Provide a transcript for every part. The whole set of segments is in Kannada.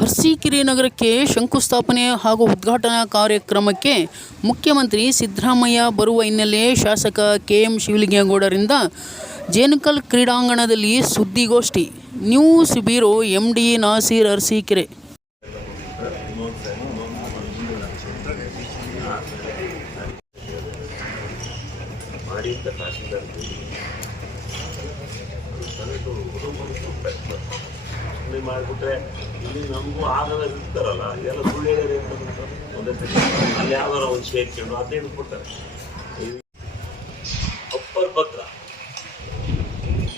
ಅರಸೀಕೆರೆ ನಗರಕ್ಕೆ ಶಂಕುಸ್ಥಾಪನೆ ಹಾಗೂ ಉದ್ಘಾಟನಾ ಕಾರ್ಯಕ್ರಮಕ್ಕೆ ಮುಖ್ಯಮಂತ್ರಿ ಸಿದ್ದರಾಮಯ್ಯ ಬರುವ ಹಿನ್ನೆಲೆ ಶಾಸಕ ಕೆ ಎಂ ಶಿವಲಿಂಗೇಗೌಡರಿಂದ ಜೇನುಕಲ್ ಕ್ರೀಡಾಂಗಣದಲ್ಲಿ ಸುದ್ದಿಗೋಷ್ಠಿ. News bureau MD Nasir Arsikere ಮಾಡಿಬಿಟ್ರೆ ಇಲ್ಲಿ ನಮಗೂ ಆಗಲ್ಲ ಇರ್ತಾರಲ್ಲ ಎಲ್ಲ ಸುಳ್ಳು ಹೇಳಿದ್ರೆ ಅಂತ ಅಂತಾರೆ. ಒಂದೇ ಅಲ್ಲಿ ಯಾವ್ದಾರ ಒಂದು ಸೇರ್ಕೊಂಡು ಹದಿನೈದು ಕೊಡ್ತಾರೆ? ಅಪ್ಪರ್ ಭದ್ರ.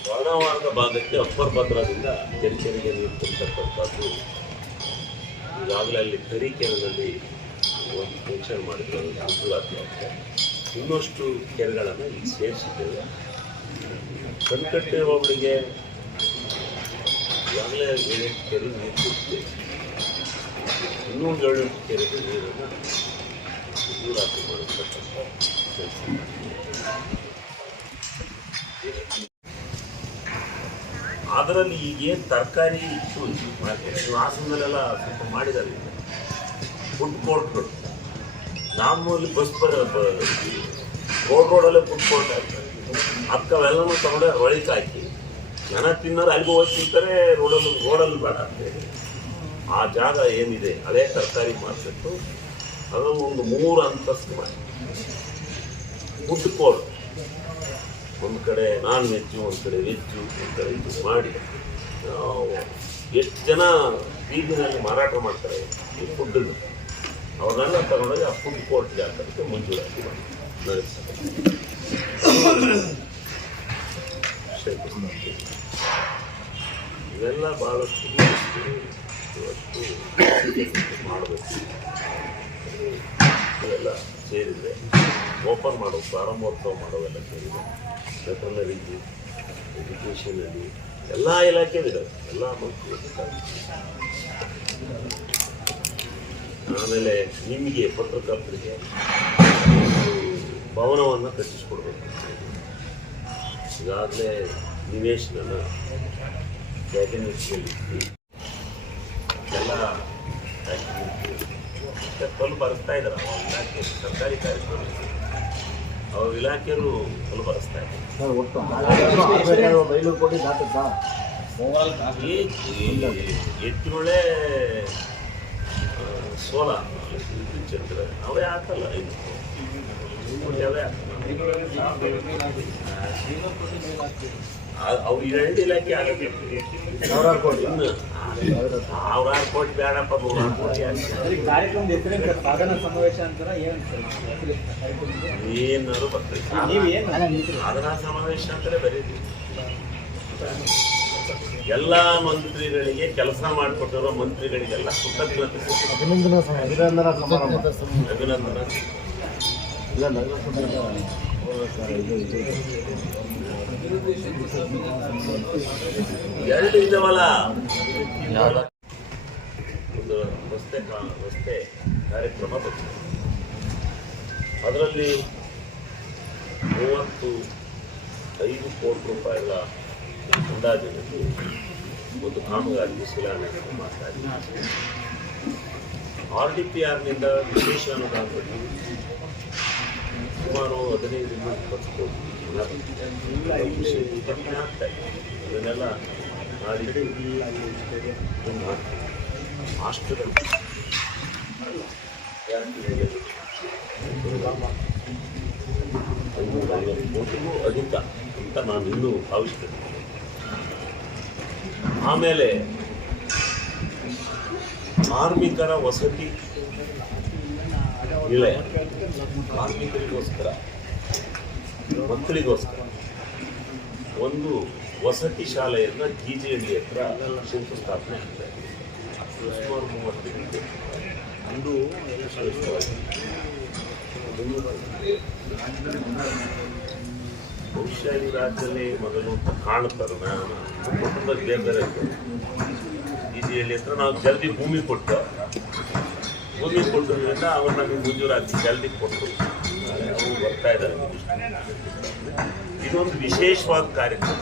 ವಾರವಾರದ ಭಾಗಕ್ಕೆ ಅಪ್ಪರ್ ಭದ್ರದಿಂದ ಕೆರೆಕೆರೆಗೆ ನೀರು ಕೊಡ್ತಕ್ಕಂಥದ್ದು. ಈಗಾಗಲೇ ಅಲ್ಲಿ ತರೀಕೆರೆನಲ್ಲಿ ಒಂದು ಫಂಕ್ಷನ್ ಮಾಡಿದ್ರು, ಅದು ಆಗ್ತದೆ ಇನ್ನಷ್ಟು ಕೆರೆಗಳನ್ನು ಇಲ್ಲಿ ಸೇರಿಸಿದ್ದೇವೆ. ಕಣ್ಕಟ್ಟೆ ಈಗಾಗಲೇ ಏಳೆಂಟು ಕೆರೆ ನೀರು ಇನ್ನೂ ಎರಡು ಕೆರೆಗೆ ನೀರನ್ನು ಕೆಲಸ ಅದರಲ್ಲಿ ಈಗೇನು ತರಕಾರಿ ಇತ್ತು. ನೀವು ಹಾಸನದಲ್ಲೆಲ್ಲ ಸ್ವಲ್ಪ ಮಾಡಿದ್ದಾರೆ. ಫುಡ್ ಕೋರ್ಟ್ಗಳು ನಮ್ಮಲ್ಲಿ ಬಸ್ ಬರ ರೋಡ್ ಫುಡ್ ಕೋರ್ಟ್ ಆಗ್ತದೆ. ಅಕ್ಕವೆಲ್ಲನೂ ತಗೊಂಡು ಒಳಗೆ ಹಾಕಿ. ಜನ ತಿನ್ನೋರು ಅಲ್ಲಿಗೆ ಹೋಗಿ ತಿಂತಾರೆ, ರೋಡಲ್ಲಿ ರೋಡಲ್ಲಿ ಬೇಡ ಅಂತೇಳಿ ಆ ಜಾಗ ಏನಿದೆ ಅದೇ ತರಕಾರಿ ಮಾರ್ಕೆಟ್ಟು ಅದನ್ನು ಒಂದು ಮೂರು ಅಂತಸ್ತು ಮಾಡಿ. ಫುಡ್ ಕೋರ್ಟ್ ಒಂದು ಕಡೆ ನಾನ್ ವೆಜ್ಜು ಒಂದು ಕಡೆ ವೆಜ್ಜು ಒಂದು ಕಡೆ ಇದು ಮಾಡಿ. ಎಷ್ಟು ಜನ ಬೀದಿನಲ್ಲಿ ಮಾರಾಟ ಮಾಡ್ತಾರೆ ಈ ಫುಡ್ಡನ್ನು ಅವ್ರನ್ನೆಲ್ಲ ತಗೊಂಡೋಗಿ ಆ ಫುಡ್ ಕೋರ್ಟ್ ಜಾಗಕ್ಕೆ ಮಂಜೂರಾತಿ ಮಾಡಿ. ನಡೆಸ್ತಾರೆ. ಶಂಕುಸ್ಥಾಪನೆ. ಇವೆಲ್ಲ ಭಾಳಷ್ಟು ಇವತ್ತು ಮಾಡಬೇಕು ಇವೆಲ್ಲ ಸೇರಿದೆ ಓಪನ್ ಮಾಡೋ ಪ್ರಾರಂಭೋತ್ಸವ ಮಾಡೋವೆಲ್ಲ ಸೇರಿದೆ ವೆಟರ್ನರಿ ಎಜುಕೇಷನಲ್ಲಿ ಎಲ್ಲ ಇಲಾಖೆಗಳಿವೆ ಎಲ್ಲ ಮಕ್ಕಳು ಆಮೇಲೆ ನಿಮಗೆ ಪತ್ರಕರ್ತರಿಗೆ ಭವನವನ್ನು ಕಟ್ಟಿಸ್ಕೊಡ್ಬೇಕು ಈಗಾಗಲೇ ನಿವೇಶನ ಕ್ಯಾಬಿನೆಟ್ನಲ್ಲಿ ಎಲ್ಲ ಫಲ ಬರೆಸ್ತಾ ಇದ್ದಾರೆ ಅವ್ರ ಇಲಾಖೆ ಸರ್ಕಾರಿ ಕಾರ್ಯಕ್ರಮ ಅವ್ರ ಇಲಾಖೆಯವರು ಫಲ ಬರೆಸ್ತಾ ಇದ್ದಾರೆ ಎತ್ತುಗಳೇ ಸೋಲ ಚಂದ್ರ ಅವೇ ಹಾಕಲ್ಲ ಇದು ಅವ್ರು ಎರಡು ಇಲಾಖೆ ಆಗುತ್ತೆ ಸಾವಿರಾರು ಕೋಟಿ ಇನ್ನು ಸಾವಿರಾರು ಕೋಟಿ ಬೇಡಪ್ಪ ಕೋಟಿ ಸಾಧನ ಸಮಾವೇಶ ಅಂತಾರ ಏನು ಏನಾದ್ರು ಬರ್ತದೆ ಸಾಧನಾ ಸಮಾವೇಶ ಬರೀತೀವಿ ಎಲ್ಲ ಮಂತ್ರಿಗಳಿಗೆ ಕೆಲಸ ಮಾಡಿಕೊಟ್ಟಿರೋ ಮಂತ್ರಿಗಳಿಗೆಲ್ಲ ಕೃತಜ್ಞತೆ. ಅಭಿನಂದನಾ ಅಭಿನಂದನಾ. ಎರಡು ಇದಾವಲ್ಲ? ಒಂದು ರಸ್ತೆ ರಸ್ತೆ ಕಾರ್ಯಕ್ರಮ ಬಂತು. ಅದರಲ್ಲಿ ಮೂವತ್ತು ಐದು ಕೋಟಿ ರೂಪಾಯಿಗಳ ಅಂದಾಜಿನಲ್ಲಿ ಒಂದು ಕಾಮಗಾರಿಗೆ ಶಿಲಾನ್ಯಾಸ ಮಾಡ್ತಾ ಇದ್ದೀವಿ ಆರ್ ಡಿ ಪಿ ಆರ್ನಿಂದ ವಿಶೇಷ ಅನುದಾನದಲ್ಲಿ ಸುಮಾರು ಹದಿನೈದರಿಂದ ಇಪ್ಪತ್ತು ಕೋಟಿ ವಿತರಣೆ ಆಗ್ತಾ ಇದೆ. ಇದನ್ನೆಲ್ಲ ಮಾಡ್ತೀವಿ. ಹಾಸ್ಟೆಲ್ ಐನೂರೈವತ್ತು ಕೋಟಿಗೂ ಅಧಿಕ ಅಂತ ನಾನು ಇನ್ನೂ ಭಾವಿಸ್ತೇನೆ. ಆಮೇಲೆ, ಕಾರ್ಮಿಕರ ವಸತಿ ನಿಲಯ ಕಾರ್ಮಿಕರಿಗೋಸ್ಕರ, ಮಕ್ಕಳಿಗೋಸ್ಕರ ಒಂದು ವಸತಿ ಶಾಲೆಯನ್ನು ಜಿ ಜಿ ಡಿ ಹತ್ರ ಶಂಕುಸ್ಥಾಪನೆ ಆಗ್ತಾ ಇದೆ. ಬಹುಶಃ ಈ ರಾಜ್ಯದಲ್ಲಿ ಮೊದಲು ಅಂತ ಕಾಣುತ್ತಾರೆ ಕುಟುಂಬದ ಬೇರೆ ಬೇರೆ ಜಿ ಜಿ ಹತ್ರ ನಾವು ಜಲ್ದಿ ಭೂಮಿ ಕೊಟ್ಟು ಭೂಮಿ ಕೊಟ್ಟದ್ರಿಂದ ಅವ್ರು ನಮಗೆ ಮಂಜೂರಾತಿ ಜಲ್ದಿ ಕೊಟ್ಟು ಅವರು ಬರ್ತಾ ಇದ್ದಾರೆ. ಇದೊಂದು ವಿಶೇಷವಾದ ಕಾರ್ಯಕ್ರಮ.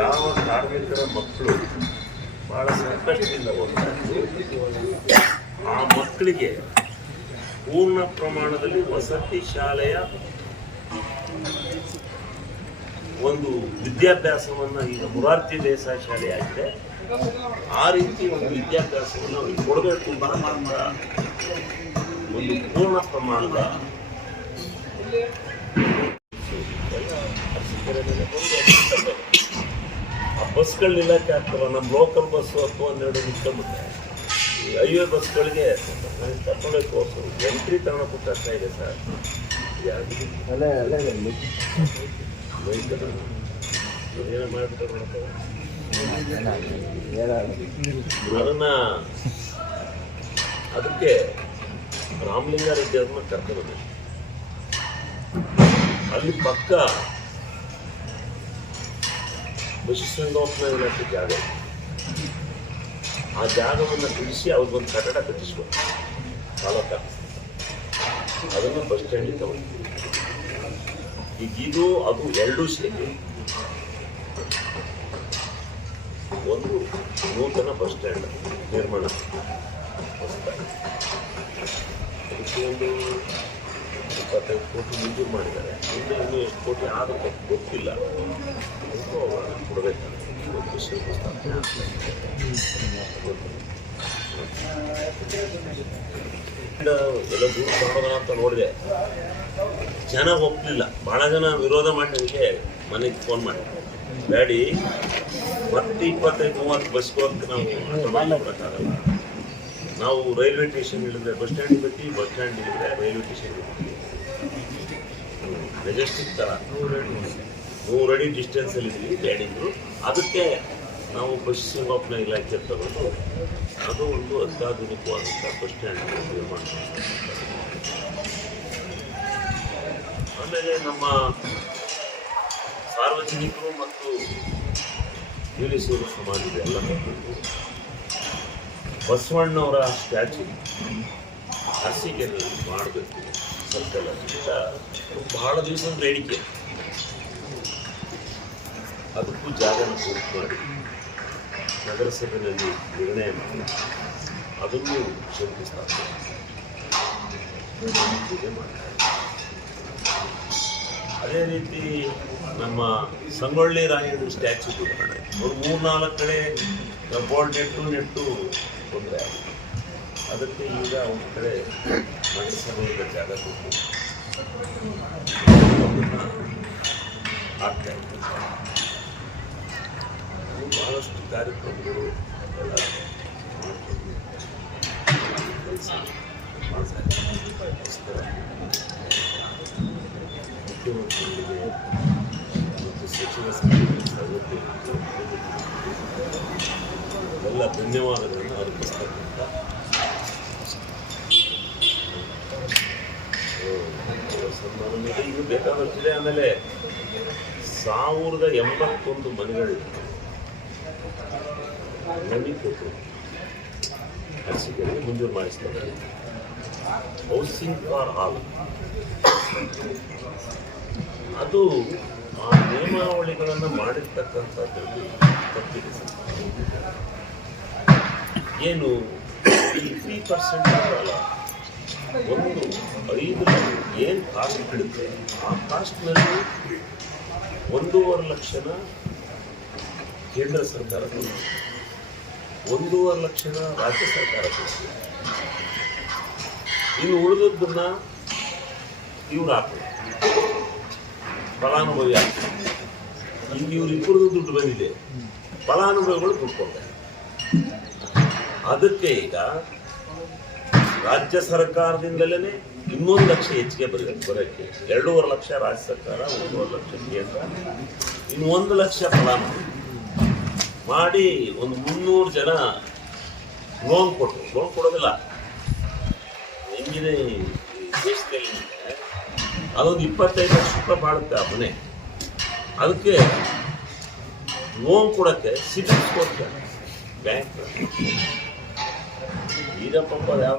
ಯಾವ ಕಾರ್ಮಿಕರ ಮಕ್ಕಳು ಭಾಳ ಸಂಕಷ್ಟದಿಂದ ಹೋಗ್ತಾರೆ ಆ ಮಕ್ಕಳಿಗೆ ಪೂರ್ಣ ಪ್ರಮಾಣದಲ್ಲಿ ವಸತಿ ಶಾಲೆಯ ಒಂದು ವಿದ್ಯಾಭ್ಯಾಸವನ್ನು ಈಗ ಮುರಾರ್ಜಿ ದೇಸಾಯಿ ಶಾಲೆಯಾಗಿದೆ. ಆ ರೀತಿ ಒಂದು ವಿದ್ಯಾಭ್ಯಾಸವನ್ನು ಅವ್ರಿಗೆ ಕೊಡಬೇಕು ಅಂತ ಒಂದು ಪೂರ್ಣ ಪ್ರಮಾಣದ ಆ ಬಸ್ಗಳು ನಿಲ್ಲಕ್ಕೆ ಆಗ್ತಲ್ಲ ನಮ್ಮ ಲೋಕಲ್ ಬಸ್ಸು ಅಥವಾ ಒಂದೆರಡು ನಿಂತ್ಕೊಂಡ್ಬಿಟ್ರೆ ಈ ಹೈವೇ ಬಸ್ಗಳಿಗೆ ತಗೊಳ್ಬೇಕು ತೋರಿಸು ಎಂಟ್ರಿ ತಗೊಂಡು ಕೊಟ್ಟಾಗ್ತಾ ಇದೆ ಸರ್. ಅಲ್ಲೇ ಅಲ್ಲೇ ಇಲ್ಲಿ. ಅದನ್ನ ಅದಕ್ಕೆ ರಾಮಲಿಂಗಾರೆಡ್ಡಿ ಅವ್ರನ್ನ ಕರ್ಕೊಂಡು ಅಲ್ಲಿ ಪಕ್ಕ ಪಶುಸಂಗೋಪನಾ ಇಲಾಖೆ ಜಾಗ ಆ ಜಾಗವನ್ನು ಬಿಡಿಸಿ ಅವ್ರಿಗೊಂದು ಕಟ್ಟಡ ಕಟ್ಟಿಸ್ಬೇಕು. ತಾಲೂಕ. ಅದನ್ನು ಬಸ್ ಸ್ಟ್ಯಾಂಡಿಗೆ ತಗೊಂಡು ಈಗ ಇದು, ಅದು ಎರಡೂ ಸೇರಿ ಒಂದು ನೂತನ ಬಸ್ ಸ್ಟ್ಯಾಂಡ್ ನಿರ್ಮಾಣ. ಒಂದು ಇಪ್ಪತ್ತೈದು ಕೋಟಿ ಮಂಜೂರು ಮಾಡಿದ್ದಾರೆ. ಇನ್ನು ಇನ್ನೂ ಎಷ್ಟು ಕೋಟಿ ಆಗುತ್ತೆ ಗೊತ್ತಿಲ್ಲ. ಎಲ್ಲ ದೂರ ಮಾಡೋಣ ಅಂತ ನೋಡಿದೆ. ಜನ ಒಪ್ಪಲಿಲ್ಲ ಭಾಳ ಜನ ವಿರೋಧ ಮಾಡಿ ಮನೆಗೆ ಫೋನ್ ಮಾಡಿ ಬೇಡಿ ಮತ್ತೆ ಇಪ್ಪತ್ತೈದು, ಮೂವತ್ತು ಬಸ್ಗೆ ಅಂತ ನಾವು ಕೊಡೋಕ್ಕಾಗಲ್ಲ ನಾವು ರೈಲ್ವೆ ಸ್ಟೇಷನ್ ಇಳಿದ್ರೆ ಬಸ್ ಸ್ಟ್ಯಾಂಡ್ ಬರ್ತೀವಿ ಬಸ್ ಸ್ಟ್ಯಾಂಡ್ ಇಳಿದ್ರೆ ರೈಲ್ವೆ ಸ್ಟೇಷನ್ ಮೆಜೆಸ್ಟಿಕ್ ಥರ ನೂರು ಅಡಿ ಡಿಸ್ಟೆನ್ಸಲ್ಲಿ ಇದ್ವಿ ಬೇಡಿದ್ರು ಅದಕ್ಕೆ ನಾವು ಬಸ್ ಪಶುಸಂಗೋಪನಾ ಇಲಾಖೆ ತಗೊಂಡು ಅದು ಒಂದು ಅತ್ಯಾಧುನಿಕವಾದಂಥ ಬಸ್ ಸ್ಟ್ಯಾಂಡ್ ನಿರ್ಮಾಣ ಆಮೇಲೆ ನಮ್ಮ ಸಾರ್ವಜನಿಕರು ಮತ್ತು ವೀರಶೈವ ಸಮಾಜದ ಎಲ್ಲ ಬಸವಣ್ಣವರ ಸ್ಟ್ಯಾಚು ಹಸಿಗೆ ಮಾಡಬೇಕು, ಸರ್ಕಲ್ ಬಹಳ ದಿವಸ ಬೇಡಿಕೆ. ಅದಕ್ಕೂ ಜಾಗನ ಸೂಟ್ ಮಾಡಿ ನಗರಸಭೆಯಲ್ಲಿ ನಿರ್ಣಯ ಮಾಡಿ ಅದನ್ನು ಶಂಕುಸ್ಥಾಪನೆ ಪೂಜೆ ಮಾಡ್ತಾರೆ ಅದೇ ರೀತಿ ನಮ್ಮ ಸಂಗೊಳ್ಳಿ ರಾಯರು ಸ್ಟ್ಯಾಚು ಒಂದು ಮೂರ್ನಾಲ್ಕು ಕಡೆ ಬೋರ್ಡ್ ನೆಟ್ಟು ನೆಟ್ಟು ತೊಂದರೆ ಆಗಿದೆ ಅದಕ್ಕೆ ಈಗ ಒಂದು ಕಡೆ ನಗರಸಭೆಯಿಂದ ಜಾಗ ಕೊಟ್ಟು ಆಗ್ತಾ ಬಹಳಷ್ಟು ಕಾರ್ಯಕ್ರಮಗಳು ಎಲ್ಲ ಮಾಡ್ತಾ. ಸಚಿವ ಎಲ್ಲ ಧನ್ಯವಾದಗಳನ್ನು ಅರ್ಪಿಸ್ತಕ್ಕಂಥ ಸನ್ಮಾನ ಇದು ಬೇಕಾದಷ್ಟಿದೆ ಆಮೇಲೆ ಸಾವಿರದ ಎಂಬತ್ತೊಂದು ಮನೆಗಳು ಮನೆ ಕೊಟ್ಟರು ಅರಸಿಕೆರೆಗೆ ಮಂಜೂರು ಮಾಡಿಸ್ತಾರೆ ಹೌಸಿಂಗ್ ಫಾರ್ ಹಾಲ್ ಅದು ಆ ನಿಯಮಾವಳಿಗಳನ್ನು ಮಾಡಿರ್ತಕ್ಕಂಥದ್ರಲ್ಲಿ ತಪ್ಪಿದೆ ಸರ್. ಏನು ತ್ರೀ ಪರ್ಸೆಂಟ್ ಅಲ್ಲ, ಒಂದು ಐದು ಏನು ಕಾಸ್ಟ್ ಬೀಳುತ್ತೆ ಆ ಕಾಸ್ಟ್ನಲ್ಲಿ ಒಂದೂವರೆ ಲಕ್ಷನ ಕೇಂದ್ರ ಸರ್ಕಾರ. ಒಂದೂವರೆ ಲಕ್ಷನ ರಾಜ್ಯ ಸರ್ಕಾರ ಇನ್ನು ಉಳಿದದ್ದನ್ನ ಇವ್ರು ಹಾಕೋದು ಫಲಾನುಭವಿ ಆಗ್ತಾರೆ ಈಗ ಇವ್ರಿಬ್ಬರದು ದುಡ್ಡು ಬಂದಿದೆ. ಫಲಾನುಭವಿಗಳು ದುಡ್ಡು ಅದಕ್ಕೆ ಈಗ ರಾಜ್ಯ ಸರ್ಕಾರದಿಂದಲೇ ಇನ್ನೊಂದು ಲಕ್ಷ ಹೆಚ್ಚಿಗೆ ಬರಬೇಕು ಬರೋಕ್ಕೆ. ಎರಡೂವರೆ ಲಕ್ಷ ರಾಜ್ಯ ಸರ್ಕಾರ, ಒಂದೂವರೆ ಲಕ್ಷ ಕೇಂದ್ರ ಇನ್ನು ಒಂದು ಲಕ್ಷ ಫಲಾನುಭವಿ. ಮಾಡಿ ಒಂದು ಮುನ್ನೂರು ಜನ ಲೋನ್ ಕೊಟ್ಟರು ಲೋನ್ ಕೊಡೋದಿಲ್ಲ. ಹೆಂಗಿದೆ ದೇಶದಲ್ಲಿ? ಅದೊಂದು ಇಪ್ಪತ್ತೈದು ಲಕ್ಷ ರೂಪಾಯಿ ಬಾಳುತ್ತೆ ಆ ಮನೆ. ಅದಕ್ಕೆ ಲೋನ್ ಕೊಡೋಕ್ಕೆ ಸಿಬಿಲ್ ಸ್ಕೋರ್ ಬ್ಯಾಂಕ್ ಈಗ ಪಾಪ ಯಾವ